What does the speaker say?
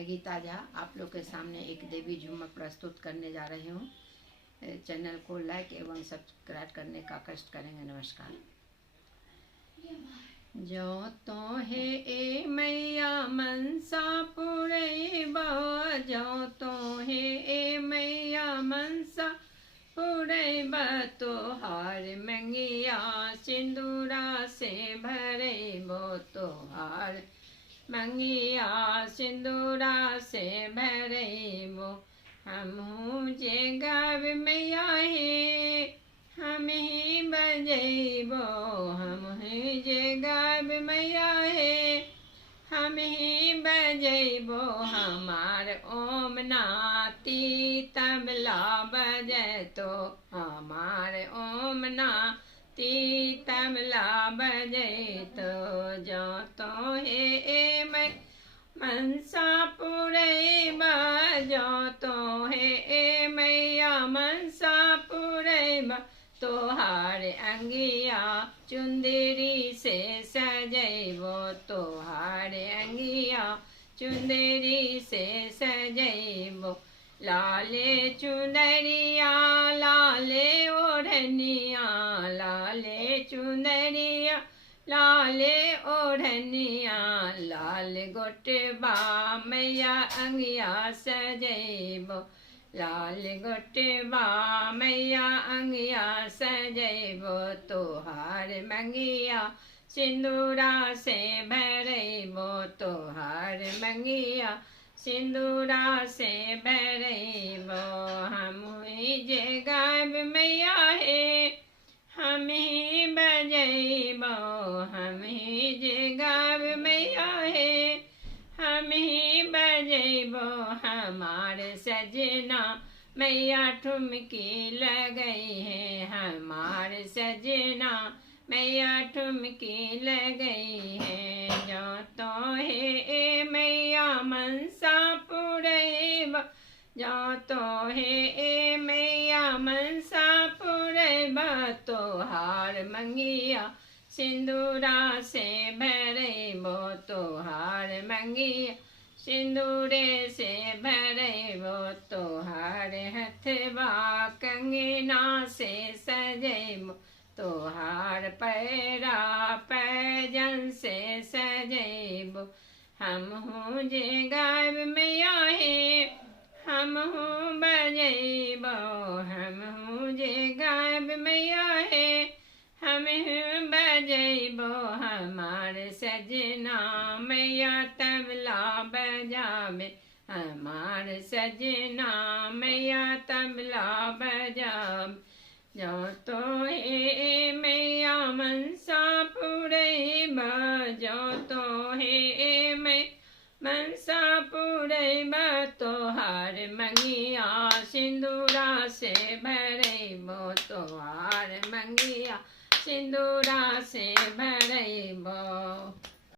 मैं गीता झा आप लोग के सामने एक देवी झूमर प्रस्तुत करने जा रही हूँ। चैनल को लाइक एवं सब्सक्राइब करने का कष्ट करेंगे। नमस्कार। जो तो है ए मैया मनसा पुरैबा, जो तो है ए मैया मनसा पुरैबा, तोहार मंगिया सिंदूरा से भरैबो, तोहार मंगिया सिंदूरा से भरैबो। हमहू जे गाब मैया हे हम ही बजैबो, हम ही जे गाब मैया हे हम ही बजैबो। हमार ओम नाती तबला बजैतो, हमार ओम नाती तबला बजैतो। जो तो हे ए मैं मनसा पुरैबा, जो तो है ए मैया मनसा पुरैबा, तोहार अंगिया चुंदरी से सजैबो, तोहार अंगिया चुंदरी से सजैबो। लाले चुंदरिया लाले ओढ़निया, लाले चुंदरिया लाले ओढ़निया, लाल गोटबा मैया अंगिया सजैबो, लाल गोटबा मैया अंगिया सजैबो। तोहार मंगिया सिंदूरा से भरैबो, तोहार मंगिया सिंदूरा से भरैबो। हम जे गाब मैया हे हम ही बजैबो, हम ही जे गाब मैया हे हम ही बजैबो। हमार सजना मैया ठुमकी लगई है, हमार सजना मैया ठुमकी लगई है। जो तो है ए मैया मनसा पुरैबा, जो तो है ए मैया मनसा पुरैबा, तोहार मंगिया सिंदूरा से भरैबो, तोहार मंगिया सिंदूरे से भरैबो। तोहार हथवा कंगना से सजैबो, तोहार पैरा पैजन से सजैबो। हमहू जे गाब मैया हे हमहू बजैबो, हमहू जे गाब मैया हे हमहू बजैबो। हमार सजना मैया तबला बजावे, हमार सजना मैया तबला बजावे। जो तो हे मैया मनसा पुरैबा, जो तो हे मैं मनसा पुरैबा, तोहार मंगिया सिंदूरा से भरैबो, तोहार मंगिया सिंदूरा से भरैबो।